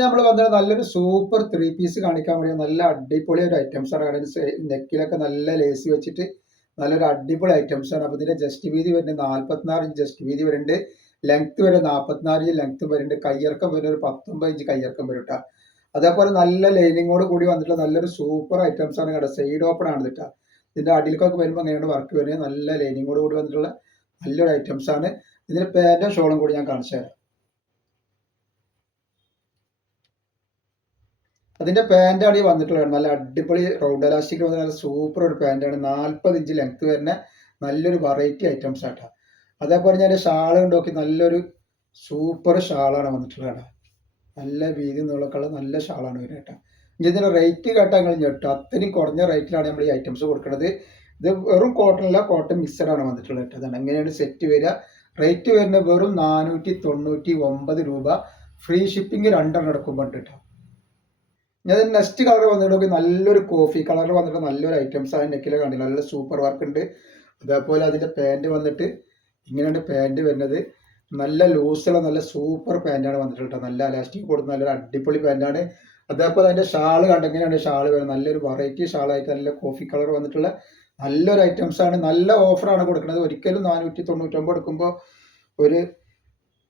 നമ്മൾ വന്നത് നല്ലൊരു സൂപ്പർ 3 പീസ് കാണിക്കാൻ വേണ്ടി നല്ല അടിപൊളി ഒരു ഐറ്റംസ് ആണ്. നെക്കിലൊക്കെ നല്ല ലേസി വെച്ചിട്ട് നല്ലൊരു അടിപൊളി ഐറ്റംസ് ആണ്. അപ്പോൾ ഇതിന്റെ ജസ്റ്റ് വീതി വരുന്നത് 44 ഇഞ്ച് ജസ്റ്റ് വീതി വരുന്നുണ്ട്. ലെങ്ത് വരെ 44 ഇഞ്ച് ലെങ്ത് വരുന്നുണ്ട്. കയ്യിറക്കം വരുന്ന ഒരു 19 ഇഞ്ച് കയ്യിറക്കം വരും കേട്ടോ. അതേപോലെ നല്ല ലൈനിങ്ങോട് കൂടി വന്നിട്ടുള്ള നല്ലൊരു സൂപ്പർ ഐറ്റംസ് ആണ് കേട്ടോ. സൈഡ് ഓപ്പൺ ആണ് കേട്ടോ. ഇതിന്റെ അടിയിലേക്കൊക്കെ വരുമ്പോൾ അങ്ങനെയാണ് വർക്ക് വരുന്നത്. നല്ല ലൈനിങ്ങോട് കൂടി വന്നിട്ടുള്ള നല്ലൊരു ഐറ്റംസ് ആണ്. ഇതിന്റെ പാന്റും ഷോളും കൂടി ഞാൻ കാണിച്ചു തരാം. അതിന്റെ പാന്റാണ് ഈ വന്നിട്ടുള്ളത്. നല്ല അടിപൊളി റൗണ്ട് എലാസ്റ്റിക് വന്ന നല്ല സൂപ്പർ ഒരു പാന്റാണ്. 40 ഇഞ്ച് ലെങ്ത് വരുന്ന നല്ലൊരു വെറൈറ്റി ഐറ്റംസ് ആട്ടോ. അതേപോലെ ഞാൻ ഷാള് നോക്കി നല്ലൊരു സൂപ്പർ ഷാളാണ് വന്നിട്ടുള്ളത്. നല്ല വീതി നീളമൊക്കെയുള്ള നല്ല ഷാളാണ് വരുന്നത് കേട്ടോ. ഇതിന്റെ റേറ്റ് കേട്ടാൽ നിങ്ങൾ ഞെട്ടോ. അത്രയും കുറഞ്ഞ റേറ്റിലാണ് നമ്മൾ ഈ ഐറ്റംസ് കൊടുക്കുന്നത്. ഇത് വെറും കോട്ടൺ അല്ല, കോട്ടൺ മിക്സഡ് ആണ് വന്നിട്ടുള്ളത് കേട്ടോ. അതാണ് എങ്ങനെയാണ് സെറ്റ് വരിക. റേറ്റ് വരുന്നത് വെറും 499 രൂപ. ഫ്രീ ഷിപ്പിംഗ് 2 എടുക്കുമ്പോൾ കേട്ടോ. ഞാൻ നെക്സ്റ്റ് കളർ വന്നിട്ട് നല്ലൊരു കോഫി കളർ വന്നിട്ട് നല്ലൊരു ഐറ്റംസ് ആണ്. നെക്കിലെ കണ്ടില്ല നല്ല സൂപ്പർ വർക്ക് ഉണ്ട്. അതേപോലെ അതിന്റെ പാൻറ് വന്നിട്ട് ഇങ്ങനെയാണ് പാൻറ് വരുന്നത്. നല്ല ലൂസുള്ള നല്ല സൂപ്പർ പാൻറ്റാണ് വന്നിട്ടുള്ളത്. നല്ല അലാസ്റ്റിക് കൊടുക്കുന്ന നല്ലൊരു അടിപൊളി പാൻറ്റാണ്. അതേപോലെ അതിന്റെ ഷാള് കണ്ടെങ്ങനെയാണ് ഷാള് വരുന്നത്. നല്ലൊരു വെറൈറ്റി ഷാളായിട്ട് നല്ല കോഫി കളർ വന്നിട്ടുള്ള നല്ലൊരു ഐറ്റംസ് ആണ്. നല്ല ഓഫറാണ് കൊടുക്കുന്നത്. ഒരിക്കലും 499 എടുക്കുമ്പോൾ ഒരു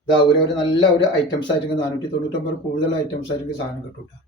ഇതാവൂല. ഒരു നല്ല ഒരു ഐറ്റംസ് ആയിരിക്കും. 499 കൂടുതൽ ഐറ്റംസ് ആയിരിക്കും സാധനം കിട്ടൂട്ടോ.